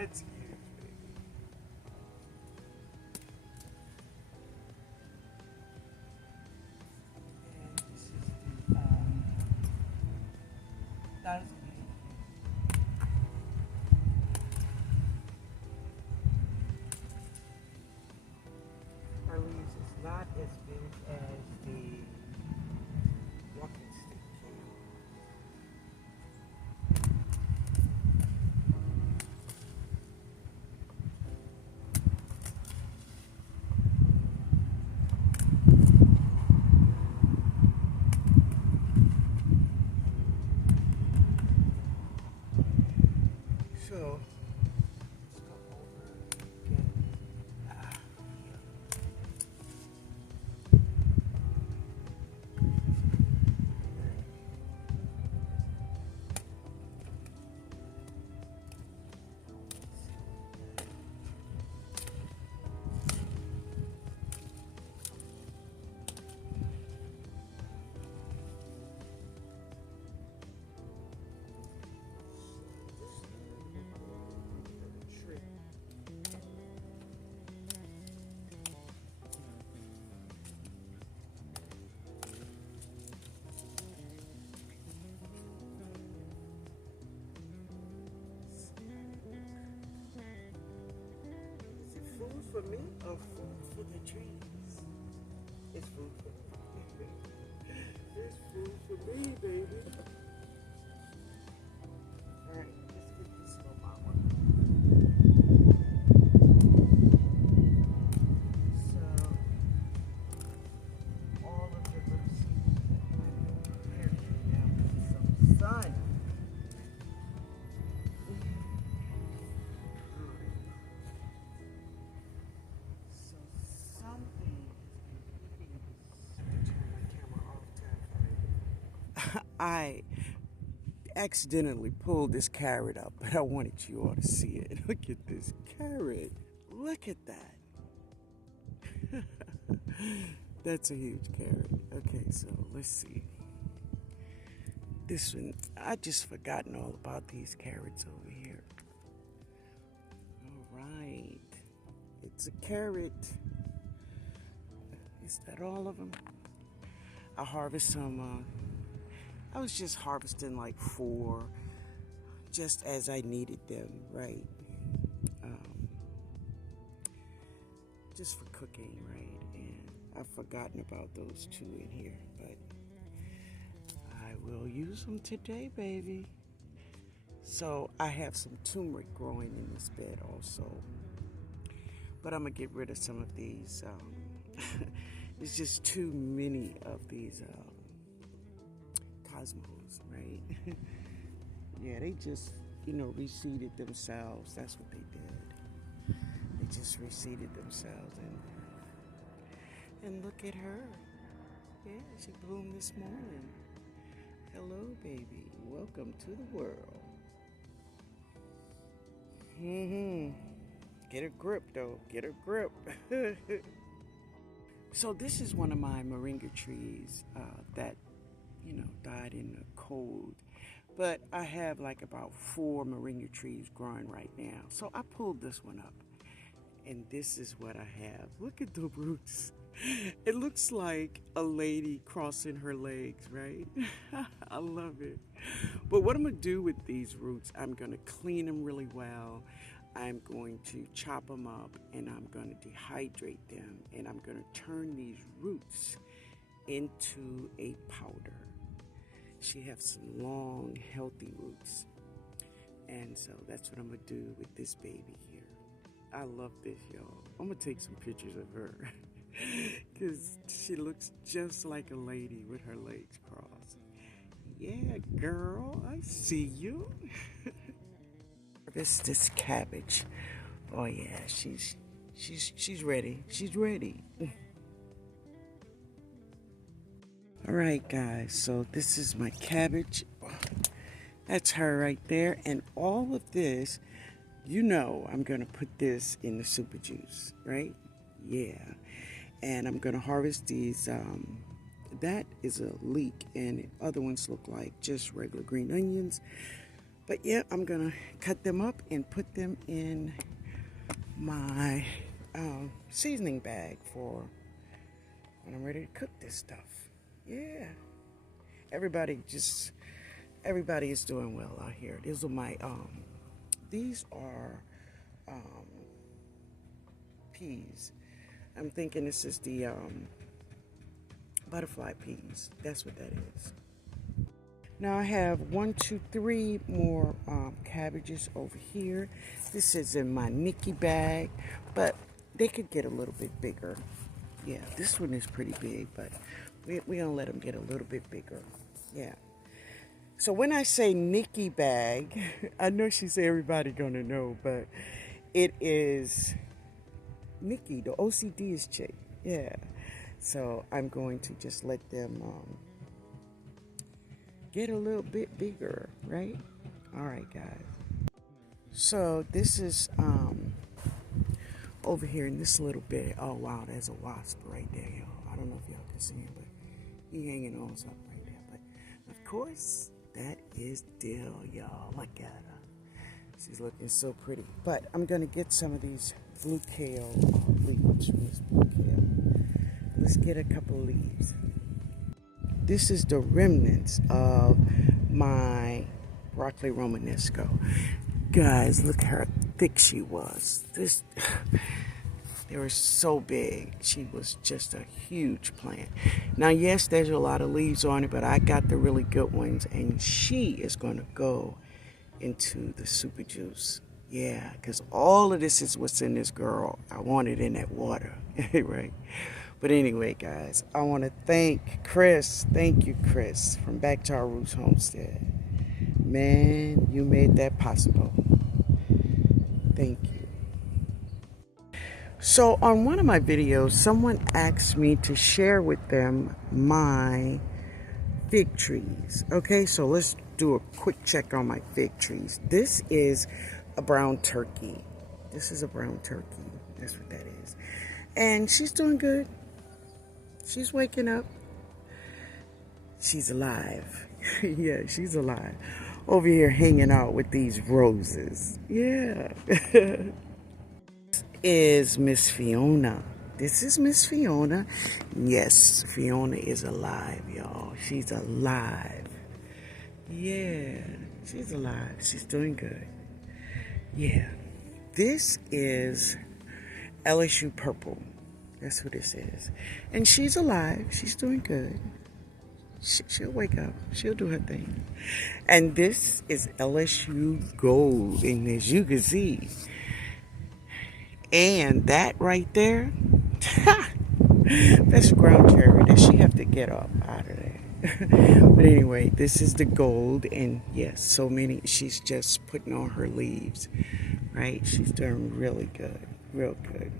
That's huge, baby. And this is the that is our leaves is not as big as the walking stick. So let's go over again. Ah, tree. Is it food for me or food for the trees? It's food for me. It's food for me, baby. Alright, let's get this little mama. So, all of the little seeds that I have here now with some sun. So, something has been eating this. I have to turn my camera off to find it. I accidentally pulled this carrot up, but I wanted you all to see it. Look at this carrot. Look at that. That's a huge carrot. Okay, so let's see. This one, I just forgotten all about these carrots over here. All right. It's a carrot. Is that all of them? I harvest some, I was just harvesting like 4 just as I needed them, right? Just for cooking, right? And I've forgotten about those 2 in here, but I will use them today, baby. So I have some turmeric growing in this bed also, but I'm gonna get rid of some of these. It's just too many of these cosmos, right? Yeah, they just, reseeded themselves. That's what they did. They just reseeded themselves, and look at her. Yeah, she bloomed this morning. Hello, baby. Welcome to the world. Get a grip, though. Get a grip. So this is one of my moringa trees that, died in the cold. But I have like about 4 moringa trees growing right now. So I pulled this one up. And this is what I have. Look at the roots. It looks like a lady crossing her legs, right? I love it. But what I'm going to do with these roots, I'm going to clean them really well. I'm going to chop them up and I'm going to dehydrate them. And I'm going to turn these roots into a powder. She has some long, healthy roots. And so that's what I'm going to do with this baby here. I love this, y'all. I'm going to take some pictures of her because she looks just like a lady with her legs crossed. Yeah, girl, I see you. This cabbage. Oh yeah, she's ready. She's ready. All right, guys. So this is my cabbage. That's her right there, and all of this. I'm going to put this in the super juice, right? Yeah. And I'm going to harvest these. That is a leek, and the other ones look like just regular green onions. But yeah, I'm gonna cut them up and put them in my seasoning bag for when I'm ready to cook this stuff. Yeah, everybody is doing well out here. These are peas. I'm thinking this is the butterfly peas. That's what that is. Now I have 1, 2, 3 more cabbages over here. This is in my Nikki bag, but they could get a little bit bigger. Yeah, this one is pretty big, but we're gonna let them get a little bit bigger. Yeah. So when I say Nikki bag, I know she said everybody gonna know, but it is Nikki, the OCD's chick. Yeah. So I'm going to just let them get a little bit bigger, right? All right, guys. So this is over here in this little bit. Oh wow, there's a wasp right there, y'all. I don't know if y'all can see him, but he hanging on something right there. But of course, that is Dill, y'all. Look at her. She's looking so pretty. But I'm gonna get some of these blue kale leaves from this blue kale. Let's get a couple leaves. This is the remnants of my broccoli romanesco. Guys, look how thick she was. They were so big. She was just a huge plant. Now, yes, there's a lot of leaves on it, but I got the really good ones, and she is going to go into the super juice. Yeah, because all of this is what's in this girl. I want it in that water, right? But anyway, guys, I want to thank Chris. Thank you, Chris, from Back to Our Roots Homestead. Man, you made that possible. Thank you. So on one of my videos, someone asked me to share with them my fig trees. Okay, so let's do a quick check on my fig trees. This is a brown turkey. This is a brown turkey. That's what that is. And she's doing good. She's waking up. She's alive. Yeah, she's alive. Over here hanging out with these roses. Yeah. Is Miss Fiona. This is Miss Fiona. Yes, Fiona is alive, y'all. She's alive. Yeah, she's alive. She's doing good. Yeah. This is LSU Purple. That's who this is. And she's alive. She's doing good. She'll wake up. She'll do her thing. And this is LSU Gold. And as you can see, and that right there, that's ground cherry that she have to get up out of there. But anyway, this is the gold. And yes, so many. She's just putting on her leaves. Right? She's doing really good. Real good.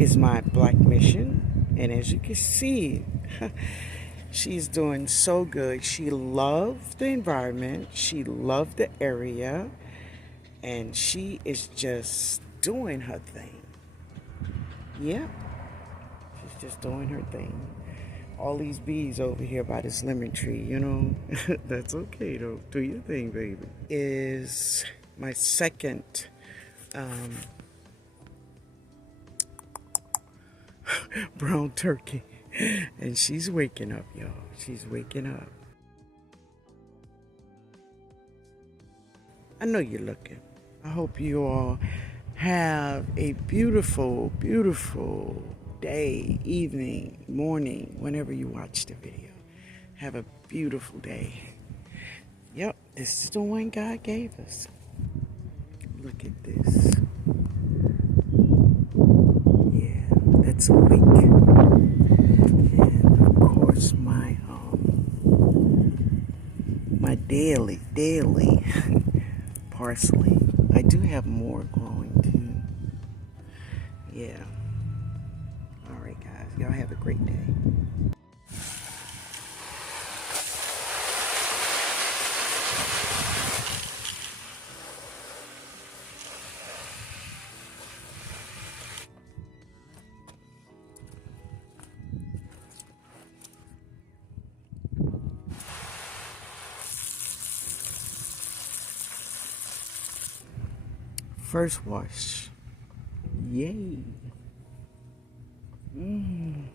Is my Black Mission, and as you can see, she's doing so good. She loved the environment, she loved the area, and she is just doing her thing. Yep, she's just doing her thing. All these bees over here by this lemon tree, you know, that's okay though. Do your thing, baby. Is my second brown turkey, and she's waking up, y'all. She's waking up. I know you're looking. I hope you all have a beautiful, beautiful day, evening, morning, whenever you watch the video. Have a beautiful day. Yep, this is the one God gave us. Look at this. That's a leek. And of course my daily parsley. I do have more growing too. Yeah. Alright guys, y'all have a great day. First wash. Yay. Mmm.